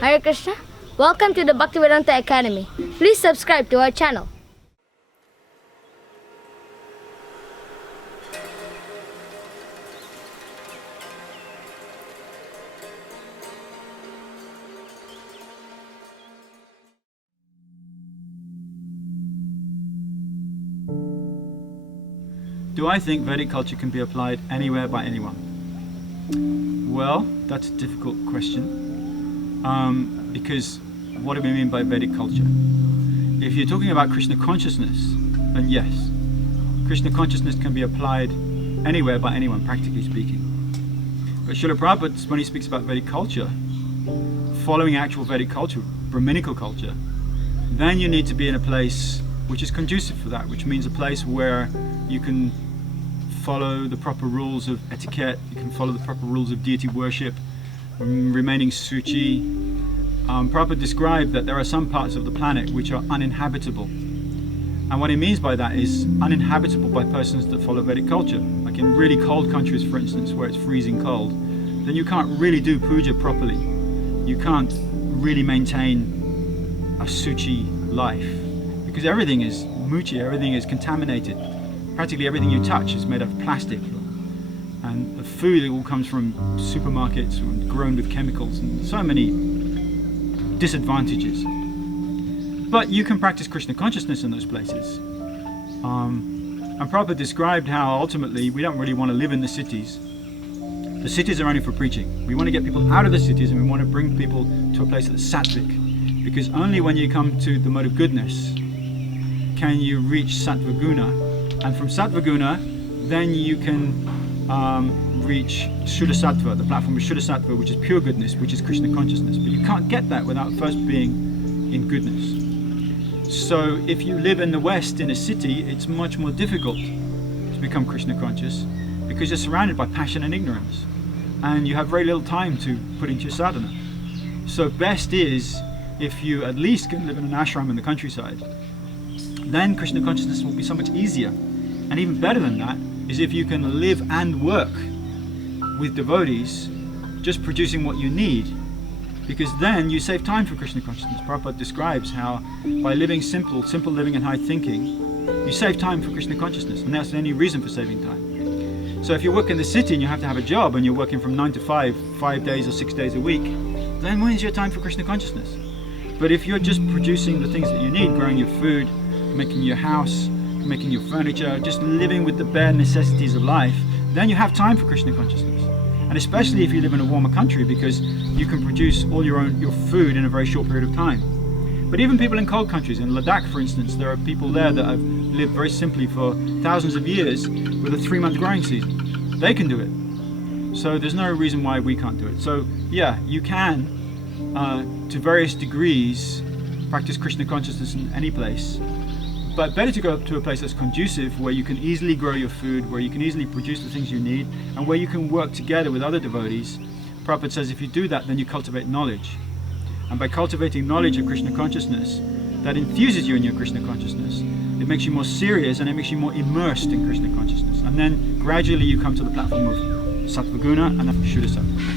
Hare Krishna. Welcome to the Bhaktivedanta Academy. Please subscribe to our channel. Do I think Vedic culture can be applied anywhere by anyone? Well, that's a difficult question, because what do we mean by Vedic culture? If you're talking about Krishna consciousness, then yes, Krishna consciousness can be applied anywhere by anyone, practically speaking. But Srila Prabhupada, when he speaks about Vedic culture, following actual Vedic culture, Brahminical culture, then you need to be in a place which is conducive for that, which means a place where you can follow the proper rules of etiquette, you can follow the proper rules of deity worship, remaining suci. Prabhupada described that there are some parts of the planet which are uninhabitable. And what he means by that is uninhabitable by persons that follow Vedic culture. Like in really cold countries, for instance, where it's freezing cold, then you can't really do puja properly. You can't really maintain a suci life, because everything is muchi, everything is contaminated. Practically everything you touch is made of plastic, and the food all comes from supermarkets grown with chemicals and so many disadvantages. But you can practice Krishna consciousness in those places. And Prabhupada described how ultimately we don't really want to live in the cities. The cities are only for preaching. We want to get people out of the cities, and we want to bring people to a place that's sattvic, because only when you come to the mode of goodness can you reach sattva guna. And from sattva guna, then you can reach Shuddha Sattva, the platform of Shuddha Sattva, which is pure goodness, which is Krishna consciousness. But you can't get that without first being in goodness. So if you live in the West, in a city, it's much more difficult to become Krishna conscious, because you're surrounded by passion and ignorance, and you have very little time to put into your sadhana. So best is if you at least can live in an ashram in the countryside. Then Krishna consciousness will be so much easier. And even better than that is if you can live and work with devotees, just producing what you need, because then you save time for Krishna consciousness. Prabhupada describes how by living simple living and high thinking, you save time for Krishna consciousness, and that's the only reason for saving time. So if you work in the city and you have to have a job and you're working from 9 to 5, 5 days or 6 days a week, then when is your time for Krishna consciousness? But if you're just producing the things that you need, growing your food, making your house, making your furniture, just living with the bare necessities of life, then you have time for Krishna consciousness. And especially if you live in a warmer country, because you can produce all your food in a very short period of time. But even people in cold countries, in Ladakh for instance, there are people there that have lived very simply for thousands of years with a 3-month growing season. They can do it. So there's no reason why we can't do it. So yeah, you can, to various degrees, practice Krishna consciousness in any place. But better to go to a place that's conducive, where you can easily grow your food, where you can easily produce the things you need, and where you can work together with other devotees. Prabhupada says if you do that, then you cultivate knowledge. And by cultivating knowledge of Krishna consciousness, that infuses you in your Krishna consciousness. It makes you more serious, and it makes you more immersed in Krishna consciousness. And then gradually you come to the platform of Sattva Guna and then Shuddha Sattva.